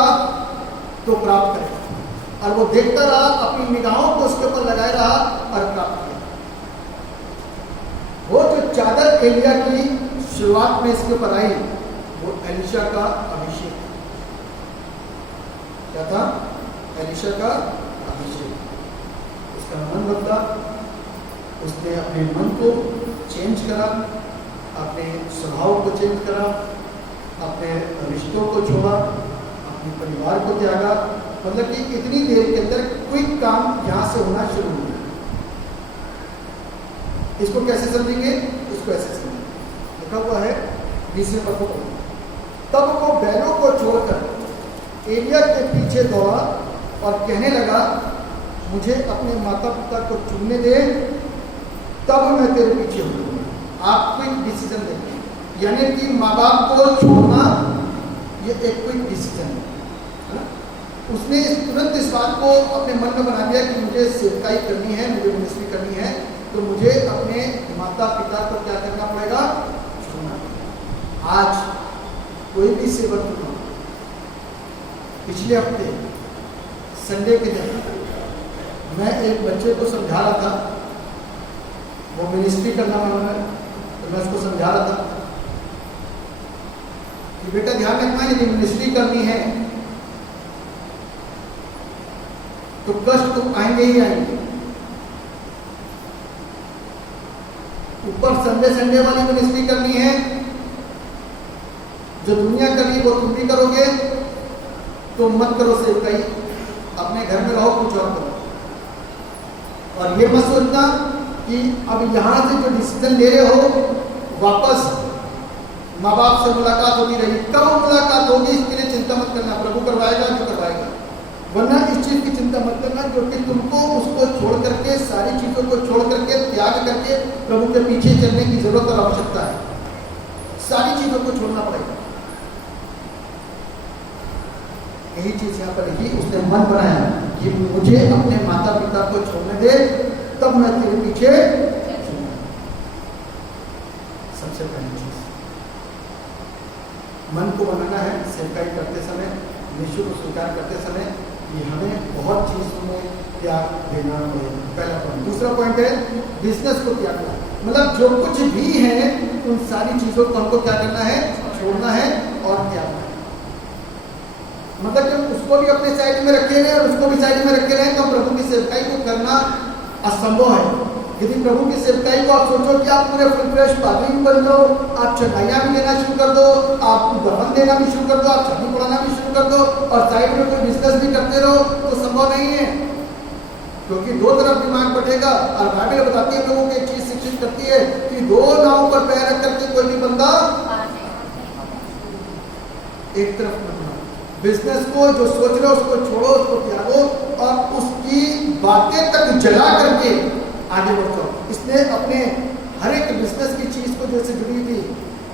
तो प्राप्त करेगा। और वो देखता रहा, अपनी निगाहों को उसके ऊपर लगाए रहा और प्राप्त किया। वो जो चादर एलिया की शुरुआत में इसके ऊपर आई, वो एलीशा का अभिषेक। क्या था? एलीशा का अभिषेक। उसका मन बदला, उसने अपने मन को चेंज करा, अपने स्वभाव को चेंज करा, अपने रिश्तों को छोड़ा, अपने परिवार को त्यागा। मतलब कि इतनी देर के अंदर क्विक काम यहां से होना शुरू हो गया। इसको कैसे समझेंगे? इसको ऐसे समझेंगे। लिखा हुआ है 20वें पद को। तब वो बैलों को छोड़कर एलिया के पीछे दौड़ा और कहने लगा, मुझे अपने माता पिता को चुनने दे, तब मैं तेरे पीछे हूँ। आप क्विक डिसीजन देंगे, यानी कि माँ बाप को छोड़ना ये एक क्विक डिसीजन है। उसने तुरंत इस बात को अपने मन में बना लिया कि मुझे सेवकाई करनी है, मुझे मिनिस्ट्री करनी है, तो मुझे अपने माता पिता को क्या करना पड़ेगा? छोड़ना। आज कोई भी सेवक चुना, पिछले हफ्ते संडे के दिन मैं एक बच्चे को समझा रहा था, वो मिनिस्ट्री करना वाला है, तो मैं उसको समझा रहा था कि बेटा ध्यान रखना, यदि मिनिस्ट्री करनी है तो कष्ट तो आएंगे ही आएंगे। ऊपर संडे वाली मिनिस्ट्री करनी है, जो दुनिया कर रही वो तुम भी करोगे, तो मत करो सेवकाई, अपने घर में रहो, कुछ और करो। और ये मत सोचना कि अब यहां से जो डिसीजन ले रहे हो वापस माँ बाप से मुलाकात होती रही, कब मुलाकात होगी इसके लिए चिंता मत करना, प्रभु करवाएगा जो करवाएगा। वरना इस चीज की चिंता मत करना, क्योंकि तुमको उसको छोड़ करके, सारी चीजों को छोड़ करके, त्याग करके प्रभु के पीछे चलने की जरूरत और आवश्यकता है। सारी चीजों को छोड़ना पड़ेगा। यही चीज यहाँ पर ही उसने मन बनाया कि मुझे अपने माता पिता को छोड़ने दे, तब मैं तेरे पीछे चलूंगा। सबसे पहली चीज मन को बनाना है। सेवकाई करते समय, यीशु को स्वीकार करते समय कि हमें बहुत चीजों में त्याग देना पड़ेगा, पहला पॉइंट। दूसरा पॉइंट है बिजनेस को त्यागना। मतलब जो कुछ भी है उन सारी चीजों को हमको क्या करना है? छोड़ना है और त्यागना है। मतलब जब उसको भी अपने साइड में रखे रहे और उसको भी साइड में रखे रहे, तो प्रभु की सेवकाई को करना असंभव है। यदि प्रभु की सेवकाई को आप सोचो कि आप पूरे फुल फ्रेश पादरी बन लो, आप चढ़ाइयाँ भी देना शुरू कर दो, आप दफन देना भी शुरू कर दो, आप छठी पढ़ाना भी शुरू कर दो और साइड में कोई बिजनेस भी करते रहो, तो संभव नहीं है। क्योंकि दो तरफ दिमाग बढ़ेगा। और बाइबल बताती है, लोगों को एक चीज शिक्षित करती है कि दो नाव पर पैर रख करके कोई भी बंदा एक तरफ मत बनाओ। बिजनेस को जो सोच रहे हो उसको छोड़ो, उसको त्यागो और उसकी बातें तक जला करके आगे बढ़ो। इसने अपने हर एक बिजनेस की चीज को जैसे जुड़ी थी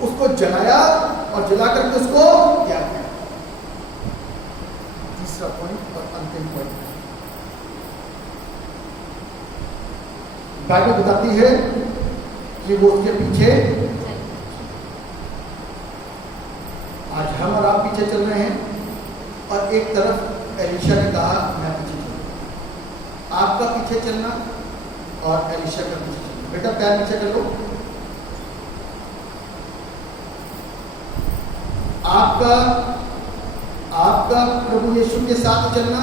उसको जलाया और जला करके उसको त्याग किया। तीसरा पॉइंट और अंतिम पॉइंट, बाइबल बताती है कि वो उसके पीछे, आज हम और आप पीछे चल रहे हैं और एक तरफ एलीशा ने कहा मैं पीछे चलूंगा। आपका पीछे चलना और एलीशा का पीछे चलना। बेटा पैर पीछे कर लो। आपका प्रभु यीशु के साथ चलना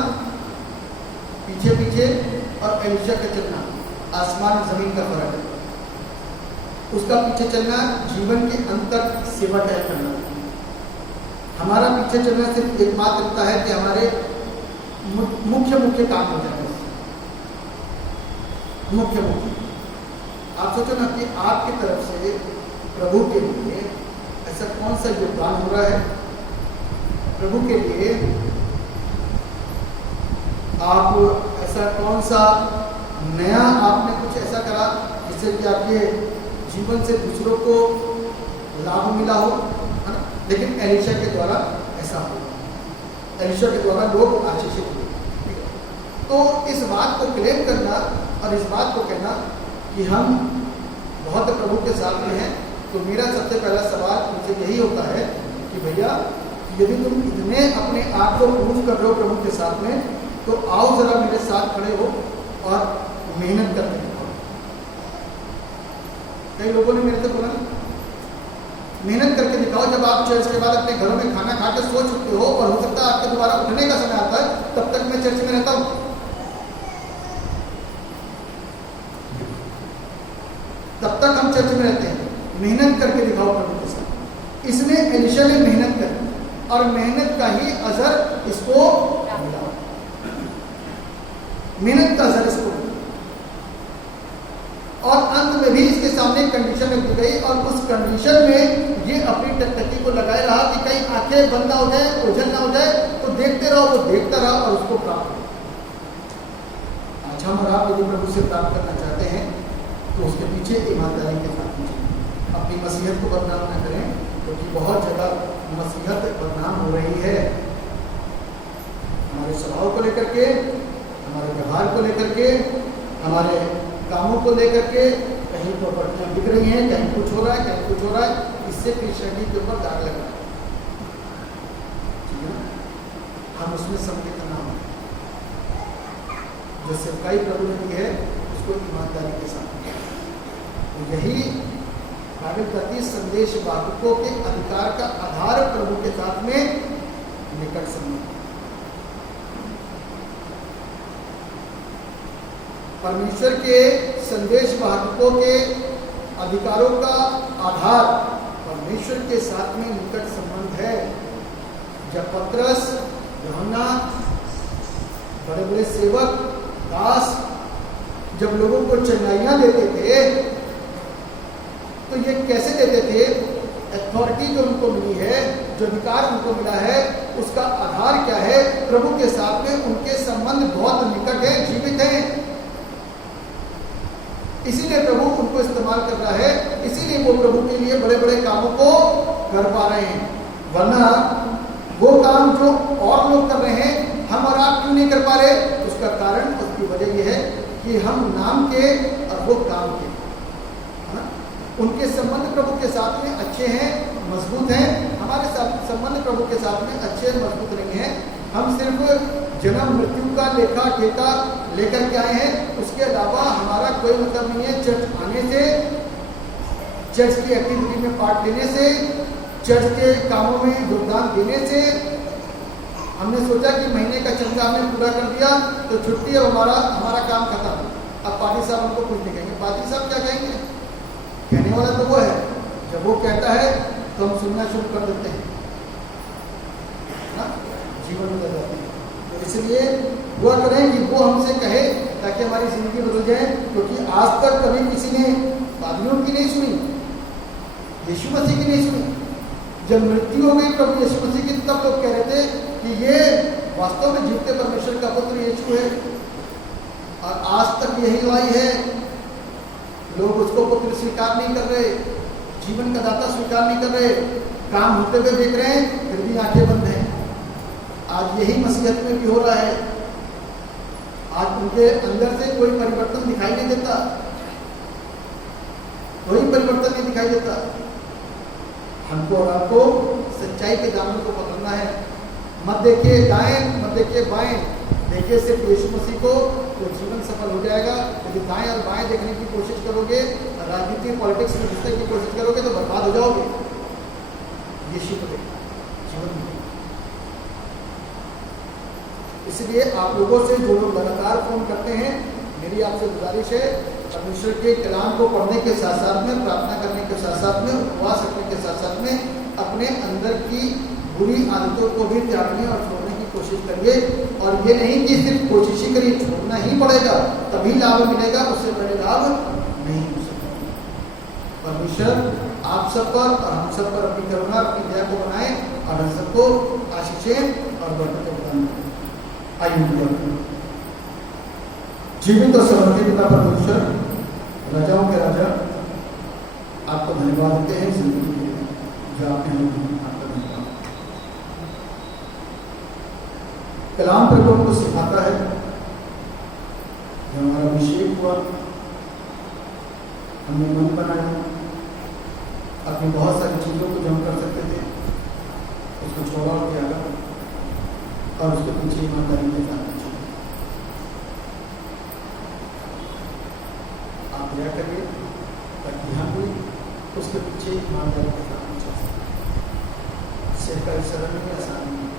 पीछे पीछे और एलीशा का चलना आसमान जमीन का फर्क है। उसका पीछे चलना जीवन के अंत तक सेवा तय करना। हमारा पीछे चलना सिर्फ एकमात्र लगता है कि हमारे मुख्य काम हो जाए। मुख्य आप सोचो ना कि आपकी तरफ से प्रभु के लिए ऐसा कौन सा योगदान हो रहा है। प्रभु के लिए आप ऐसा कौन सा नया आपने कुछ ऐसा करा जिससे कि आपके जीवन से दूसरों को लाभ मिला हो, है ना। लेकिन एलीशा के द्वारा ऐसा हो, एलीशा के द्वारा लोग आशीषित हुए। तो इस बात को क्लेम करना और इस बात को कहना कि हम बहुत प्रभु के साथ में हैं तो मेरा सबसे पहला सवाल मुझे यही होता है कि भैया यदि तुम इतने अपने आप को प्रूव कर रहे हो प्रभु के साथ में, तो आओ जरा मेरे साथ खड़े हो और मेहनत करने दिखाओ। कई लोगों ने मेरे से बोला मेहनत करके दिखाओ। जब आप चर्च के बाद अपने घरों में खाना खा के सो चुके हो और हो सकता है आपके दोबारा उठने का समय आता है, तब तक मैं चर्च में रहता हूं। तब तक हम चर्च में रहते हैं। मेहनत करके दिखाओ प्रभु के साथ। इसमें एलिशा ने मेहनत करी और मेहनत का ही असर इसको मिला। मेहनत का असर इसको मिला और अंत में भी इसके सामने एक कंडीशन रखी गई और उस कंडीशन में ये अपनी टकटकी को लगाए रहा कि कहीं आंखें बंद ना हो जाए, ओझल ना हो जाए, तो देखते रहो। वो देखता रहा और उसको प्राप्त हो। आज हम और आप यदि प्रभु से प्राप्त करना चाहते हैं तो उसके पीछे ईमानदारी के साथ पीछे अपनी मसीहत को बदनाम न करें, क्योंकि बहुत जगह मसीहत बदनाम हो रही है। हमारे स्वभाव को लेकर के, हमारे व्यवहार को लेकर के, हमारे कामों को लेकर के कहीं प्रॉपर्टियां बिक रही हैं, कहीं कुछ हो रहा है, कहीं कुछ हो रहा है। इससे क्रिश्चियनिटी के ऊपर दाग लग रहा है। ठीक है ना? हम उसमें सम्मिलित ना हो। जो सेवकाई प्रभु ने की है उसको ईमानदारी के साथ। तो यही बाइबल कहती संदेश वाहकों के अधिकार का आधार प्रभु के साथ में निकट संबंध। परमेश्वर के संदेश वाहकों के अधिकारों का आधार परमेश्वर के साथ में निकट संबंध है। जब पतरस, यूहन्ना, बड़े बड़े सेवक, दास जब लोगों को चंगाइयां देते थे, तो ये कैसे देते थे? अथॉरिटी जो उनको मिली है, जो अधिकार उनको मिला है, उसका आधार क्या है? प्रभु के साथ में उनके संबंध बहुत निकट है, जीवित है। इसीलिए प्रभु उनको इस्तेमाल कर रहा है, इसीलिए वो प्रभु के लिए बड़े बड़े कामों को कर पा रहे हैं। वरना वो काम जो और लोग कर रहे हैं, हम और आप क्यों नहीं कर पा रहे? उसका कारण, उसकी वजह यह है कि हम नाम के और वो काम के, उनके संबंध प्रभु के साथ में अच्छे हैं, मजबूत हैं। हमारे साथ संबंध प्रभु के साथ में अच्छे मजबूत नहीं हैं। हम सिर्फ जन्म मृत्यु का लेखा ठेका लेकर के आए हैं, उसके अलावा हमारा कोई मतलब नहीं है चर्च आने से, चर्च की एक्टिविटी में पार्ट लेने से, चर्च के कामों में योगदान देने से। हमने सोचा कि महीने का चंदा हमने पूरा कर दिया तो छुट्टी, अब हमारा काम खत्म। अब पादी साहब हमको कुछ नहीं कहेंगे। पादी साहब क्या कहेंगे? कहने वाला तो वो है, जब वो कहता है तो हम सुनना शुरू कर देते हैं ना, जीवन बदल जाते हैं। तो इसलिए दुआ करें कि वो हमसे कहे ताकि हमारी जिंदगी बदल जाए, क्योंकि आज तक कभी किसी ने पादियों की नहीं सुनी, यीशु मसीह की नहीं सुनी। जब मृत्यु हो गई प्रभु यीशु मसीह की, तब लोग कह रहे थे कि ये वास्तव में जीवते परमेश्वर का पुत्र यीशु है। और आज तक यही लड़ाई है, लोग उसको पुत्र स्वीकार नहीं कर रहे, जीवन का दाता स्वीकार नहीं कर रहे, काम होते हुए देख रहे हैं, फिर भी आंखें बंद हैं। आज यही मसीहत में भी हो रहा है। आज उनके अंदर से कोई परिवर्तन दिखाई नहीं देता, कोई परिवर्तन नहीं दिखाई देता। हमको और आपको सच्चाई के दामन को पकड़ना है। मत देखिए दाएं, मत देखिए बाएं, देखिए सिर्फ यीशु मसीह को, तो जीवन सफल हो जाएगा। यदि दाएं और बाएं देखने की कोशिश करोगे, राजनीति पॉलिटिक्स में घुसने की कोशिश करोगे, तो बर्बाद हो जाओगे। यीशु को देखो, जीवन में। इसलिए आप लोगों से जो लोग लगातार फोन करते हैं, मेरी आपसे गुजारिश है, परमेश्वर के कलाम को पढ़ने के साथ साथ में, प्रार्थना करने के साथ साथ में, उपवास रखने के साथ साथ में अपने अंदर की बुरी आदतों को भी त्यागने और छोड़ने की कोशिश करिए। और ये नहीं कि सिर्फ कोशिश ही करिए, छोड़ना ही पड़ेगा तभी लाभ मिलेगा, उससे बड़े लाभ नहीं हो सकते। परमेश्वर आप सब पर और हम सब पर अपनी करुणा, अपनी दया को बनाए और हम सबको आशीषें और बरकतें प्रदान करें। आइए जीवित और सर्वशक्ति पिता परमेश्वर, राजाओं के राजा, आपको धन्यवाद देते हैं जिंदगी के लिए जो आपने हमें आपका धन्यवाद। कलाम प्रभु को सिखाता है, जब हमारा अभिषेक हुआ, हमने मन बनाया, अपनी बहुत सारी चीज़ों को जो हम कर सकते थे उसको छोड़ा और त्यागा और उसके पीछे ईमानदारी के साथ चाहिए। आप दया करिए ताकि हम भी उसके पीछे ईमानदारी के साथ चल सकें। सिर्फ का सरल नहीं, आसान नहीं,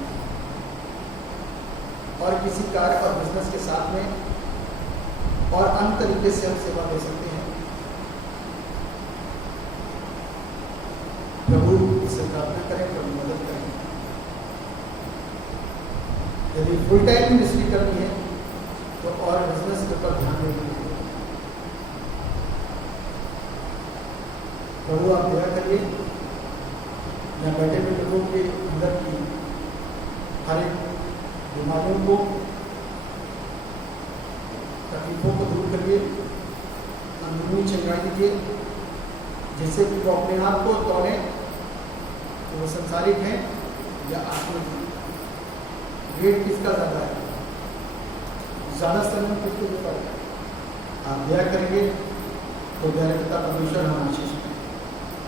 और किसी कार्य और बिजनेस के साथ में और अन्य तरीके से हम सेवा दे सकते हैं। प्रभु इससे प्रार्थना करें, प्रभु मदद करें। यदि फुल टाइम मिनिस्ट्री करनी है तो और बिजनेस के ऊपर ध्यान देने की जरूरत है। प्रभु आप दया करिए, यहाँ बैठे हुए लोगों के अंदर की हर एक बीमारियों को, तकलीफों को दूर करिए, अंदरूनी चंगाई दीजिए, जिससे कि वो अपने आप को तोड़े तो वो संसारिक हैं या आत्मिक हैं। वेट किसका ज़्यादा है, ज़्यादा समय किसको देता है। आप दया करेंगे तो दया पिता परमेश्वर हम आशीष करें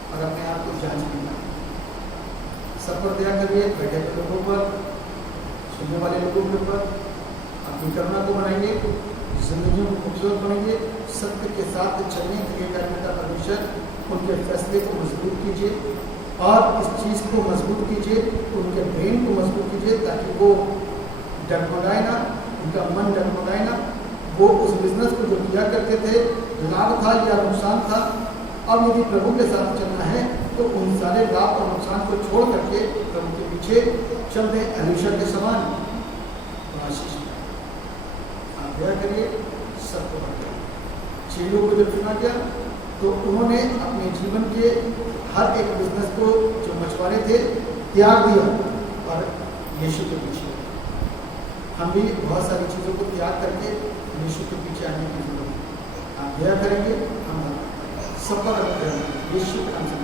और अपने आप को जांच करना। सब पर दया करिए, बैठे हुए लोगों पर, सुनने वाले लोगों के ऊपर अपनी करुणा को बनाएंगे, जिंदगियों को खूबसूरत बनाएंगे, सत्य के साथ चलने के लिए पिता परमेश्वर उनके फैसले को मजबूत कीजिए और इस चीज़ को मजबूत कीजिए, उनके ब्रेन को मजबूत कीजिए ताकि वो डगमगाए ना, उनका मन डगमगाए ना। वो उस बिजनेस को जो किया करते थे, लाभ था या नुकसान था, अब यदि प्रभु के साथ चलना है तो उन सारे लाभ और नुकसान को छोड़ करके प्रभु के पीछे चल दें, एलीशा के समान। तो आशीष आप दया करिए, सबको बढ़ाइए। चेलों को जब चुना गया तो उन्होंने अपने जीवन के हर एक बिजनेस को जो मछुआरे थे त्याग दिया और यीशु के पीछे। हम भी बहुत सारी चीज़ों को त्याग करके यीशु के पीछे आने की जरूरत है। आप दया करेंगे, हम सब पर यीशु के नाम से